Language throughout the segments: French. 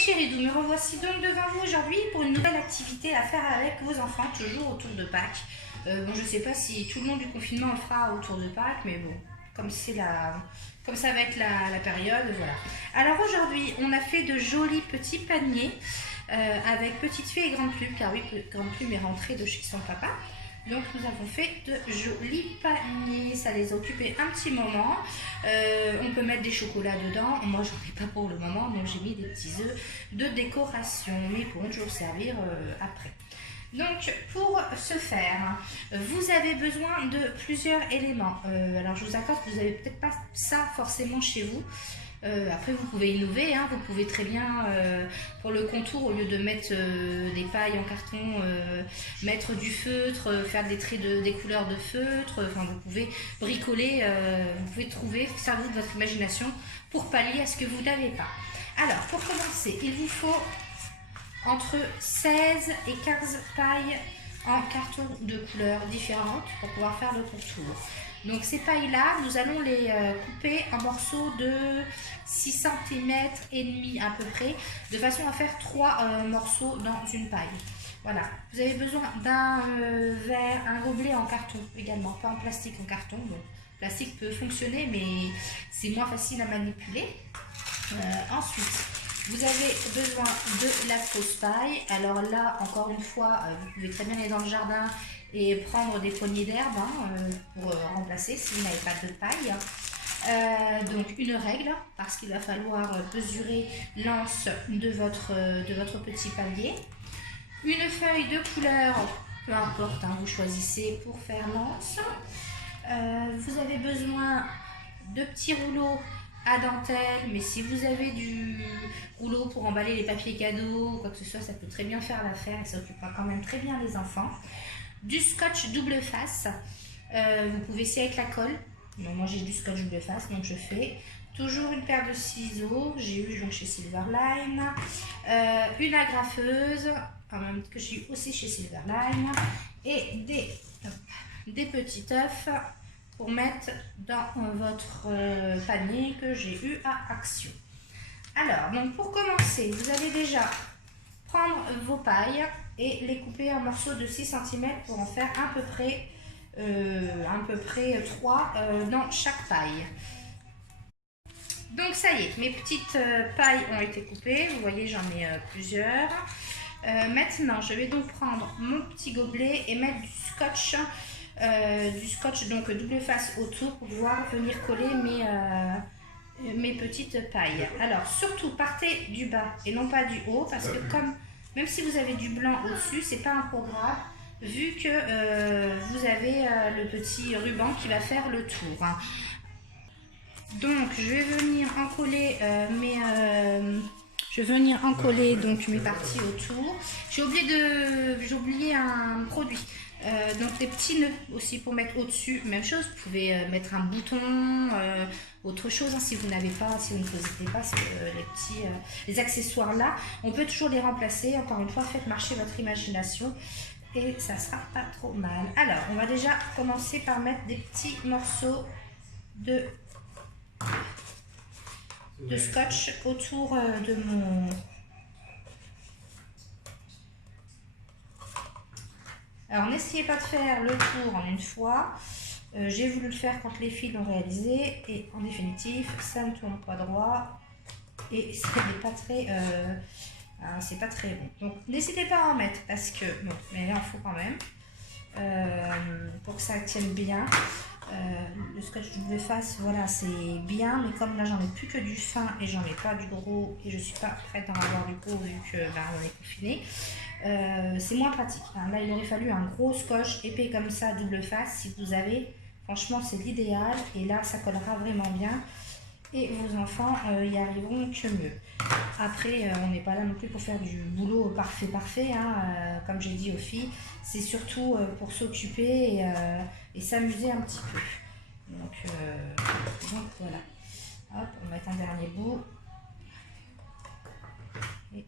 chéridous, me revoici donc devant vous aujourd'hui pour une nouvelle activité à faire avec vos enfants, toujours autour de Pâques. Bon, je ne sais pas si tout le long du confinement on le fera autour de Pâques, mais bon, comme ça va être la période, voilà. Alors aujourd'hui, on a fait de jolis petits paniers avec Petite Fée et Grande Plume, car oui, Grande Plume est rentrée de chez son papa. Donc nous avons fait de jolis paniers, ça les a occupés un petit moment. On peut mettre des chocolats dedans, moi j'en ai pas pour le moment, donc j'ai mis des petits œufs de décoration, mais pour toujours servir après. Donc pour ce faire, vous avez besoin de plusieurs éléments. Alors je vous accorde que vous n'avez peut-être pas ça forcément chez vous. Après vous pouvez innover, hein. Vous pouvez très bien pour le contour, au lieu de mettre des pailles en carton, mettre du feutre, faire des traits des couleurs de feutre, enfin vous pouvez bricoler, vous pouvez trouver, servir de votre imagination pour pallier à ce que vous n'avez pas. Alors pour commencer, il vous faut entre 16 et 15 pailles en carton de couleurs différentes pour pouvoir faire le contour. Donc ces pailles-là, nous allons les couper en morceaux de 6 cm et demi à peu près, de façon à faire 3 morceaux dans une paille. Voilà, vous avez besoin d'un verre, un gobelet en carton également, pas en plastique, en carton. Donc, le plastique peut fonctionner, mais c'est moins facile à manipuler. Ensuite, vous avez besoin de la fausse paille. Alors là, encore une fois, vous pouvez très bien aller dans le jardin et prendre des poignées d'herbe pour remplacer si vous n'avez pas de paille. Donc une règle, parce qu'il va falloir mesurer l'anse de votre petit palier. Une feuille de couleur, peu importe, hein, vous choisissez pour faire l'anse. Vous avez besoin de petits rouleaux à dentelle, mais si vous avez du rouleau pour emballer les papiers cadeaux ou quoi que ce soit, ça peut très bien faire l'affaire et ça occupera quand même très bien les enfants. Du scotch double face, vous pouvez essayer avec la colle. Donc moi j'ai du scotch double face, donc je fais toujours une paire de ciseaux, j'ai eu donc chez Silverline, une agrafeuse, que j'ai eu aussi chez Silverline, et des petits œufs pour mettre dans votre panier que j'ai eu à Action. Alors, donc pour commencer, vous allez déjà prendre vos pailles et les couper en morceaux de 6 cm pour en faire à peu près 3 dans chaque paille. Donc ça y est, mes petites pailles ont été coupées, vous voyez j'en ai plusieurs. Maintenant, je vais donc prendre mon petit gobelet et mettre du scotch donc double face autour pour pouvoir venir coller mes petites pailles. Alors surtout partez du bas et non pas du haut, parce que même si vous avez du blanc au-dessus, c'est pas un trop grave vu que vous avez le petit ruban qui va faire le tour. Donc je vais venir encoller donc mes parties autour. J'ai oublié un produit. Donc des petits nœuds aussi pour mettre au-dessus, même chose, vous pouvez mettre un bouton, autre chose si vous n'avez pas, si vous ne possédez pas les accessoires là, on peut toujours les remplacer. Encore une fois, faites marcher votre imagination et ça sera pas trop mal. Alors on va déjà commencer par mettre des petits morceaux de scotch autour de mon... Alors n'essayez pas de faire le tour en une fois. J'ai voulu le faire quand les filles l'ont réalisé et en définitive ça ne tourne pas droit et ça n'est pas très c'est pas très bon. Donc n'hésitez pas à en mettre parce que bon, mais là il faut quand même pour que ça tienne bien. Le scotch double face, voilà, c'est bien, mais comme là j'en ai plus que du fin et j'en ai pas du gros et je suis pas prête à en avoir du gros vu que on est confiné, c'est moins pratique. Hein. Là il aurait fallu un gros scotch épais comme ça, double face, si vous avez, franchement c'est l'idéal et là ça collera vraiment bien et vos enfants y arriveront que mieux. Après on n'est pas là non plus pour faire du boulot parfait, hein, comme j'ai dit aux filles, c'est surtout pour s'occuper et s'amuser un petit peu. Donc voilà. Hop, on va mettre un dernier bout. Et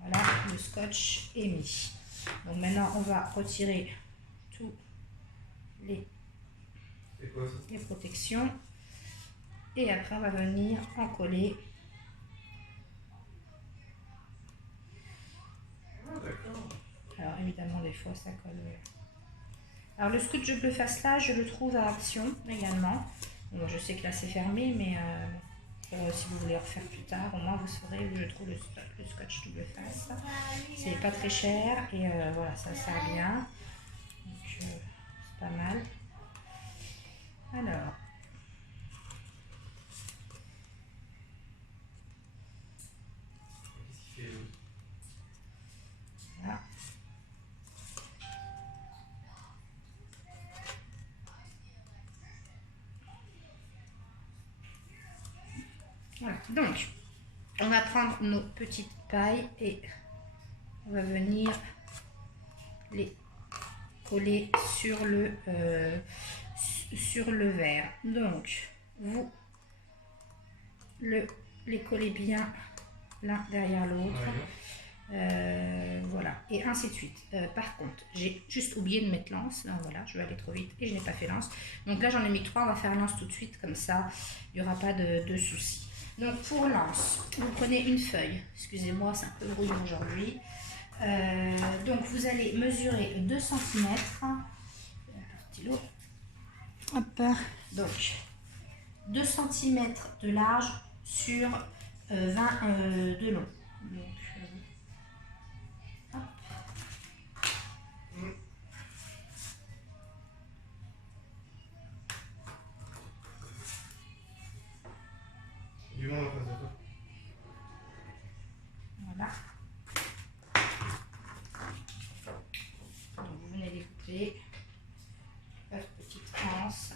voilà, le scotch est mis. Donc maintenant, on va retirer tous les protections. Et après, on va venir en coller évidemment, des fois, ça colle. Alors, le scotch bleu face là, je le trouve à Action également. Bon, je sais que là, c'est fermé, mais si vous voulez refaire plus tard, au moins, vous saurez où je trouve le scotch double face. C'est pas très cher et voilà, ça sert bien. Donc, c'est pas mal. Alors. Voilà. Voilà. Donc, on va prendre nos petites pailles et on va venir les coller sur le verre. Donc, vous les collez bien l'un derrière l'autre. Voilà, et ainsi de suite. Par contre, j'ai juste oublié de mettre lance. Là, voilà, je vais aller trop vite et je n'ai pas fait lance. Donc là, j'en ai mis 3. On va faire lance tout de suite, comme ça, il n'y aura pas de soucis. Donc pour lance, vous prenez une feuille. Excusez-moi, c'est un peu brouillon aujourd'hui. Donc vous allez mesurer 2 cm. Stylo. Hop. Donc 2 cm de large sur 20 de long. Donc, voilà. Donc vous venez découper votre petite anse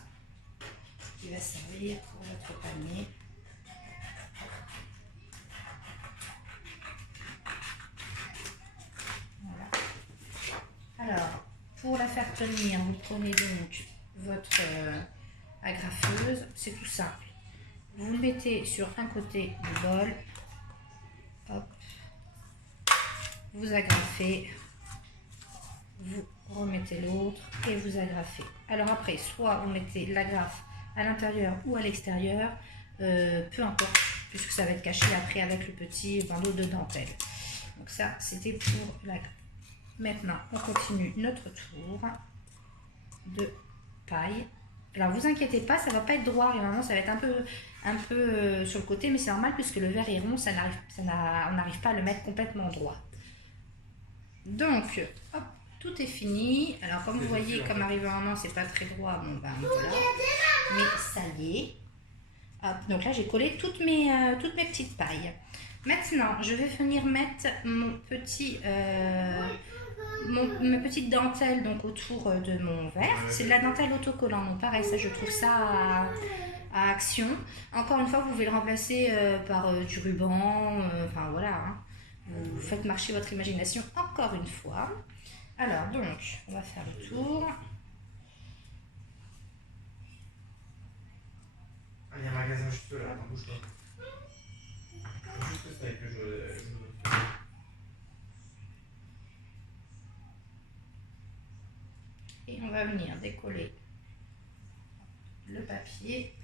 qui va servir pour votre panier. Voilà. Alors, pour la faire tenir, vous prenez donc votre agrafeuse. C'est tout simple. Vous le mettez sur un côté du bol. Hop. Vous agrafez. Vous remettez l'autre et vous agrafez. Alors après, soit vous mettez l'agrafe à l'intérieur ou à l'extérieur, peu importe, puisque ça va être caché après avec le petit bandeau de dentelle. Donc ça, c'était pour l'agrafe. Maintenant, on continue notre tour de paille. Alors, vous inquiétez pas, ça va pas être droit. Et normalement, ça va être un peu sur le côté, mais c'est normal puisque le verre est rond, on n'arrive pas à le mettre complètement droit. Donc, hop, tout est fini. Alors, comme vous voyez, comme arrivé un moment, c'est pas très droit. Bon, ben voilà. Mais ça y est. Hop, donc là, j'ai collé toutes mes petites pailles. Maintenant, je vais venir mettre mon petit, ma petite dentelle donc autour de mon verre. C'est de la dentelle autocollant. Donc pareil, ça, je trouve ça à Action. Encore une fois, vous pouvez le remplacer par du ruban. Enfin voilà. Hein. Vous faites marcher votre imagination encore une fois. Alors, donc, on va faire le tour. Ah, il y a un magasin juste là, attends, bouge pas. Juste ça et que je... Et on va venir décoller le papier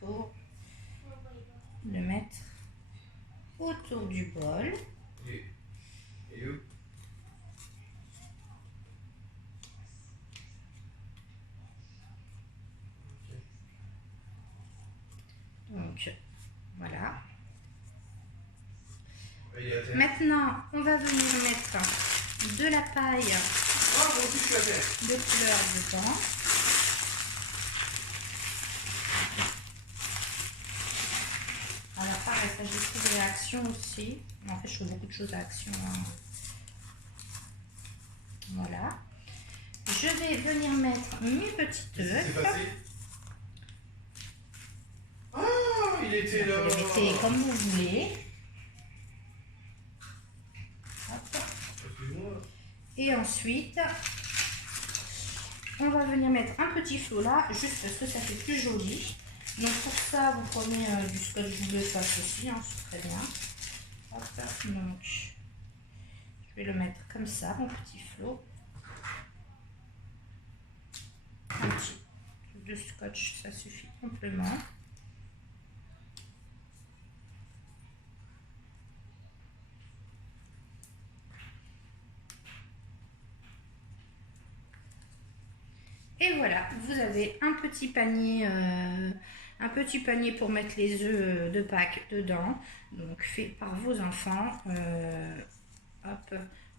pour le mettre autour du bol. Et où? Donc, voilà. Et maintenant, on va venir mettre de la paille de couleur dedans. Alors pareil, ça j'ai trouvé à Action aussi. En fait, je trouve beaucoup de choses à Action. Hein. Voilà. Je vais venir mettre mes petites œufs. Ah, il était là. Vous les mettez comme vous voulez. Hop. Et ensuite, on va venir mettre un petit flot là, juste parce que ça fait plus joli. Donc pour ça, vous prenez du scotch bleu face aussi, hein, c'est très bien. Hop, donc, je vais le mettre comme ça, mon petit flot. Un petit truc de scotch, ça suffit amplement. Et voilà, vous avez un petit panier pour mettre les œufs de Pâques dedans, donc fait par vos enfants. Hop,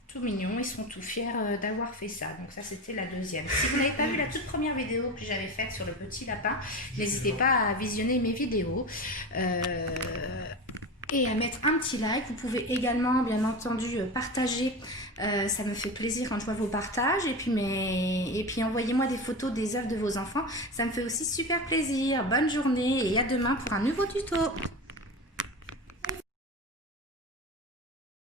tout mignon, ils sont tout fiers d'avoir fait ça. Donc ça, c'était la deuxième. Si vous n'avez pas vu la toute première vidéo que j'avais faite sur le petit lapin, n'hésitez pas à visionner mes vidéos. Et à mettre un petit like. Vous pouvez également, bien entendu, partager. Ça me fait plaisir quand je vois vos partages. Et puis envoyez-moi des photos des œuvres de vos enfants. Ça me fait aussi super plaisir. Bonne journée et à demain pour un nouveau tuto.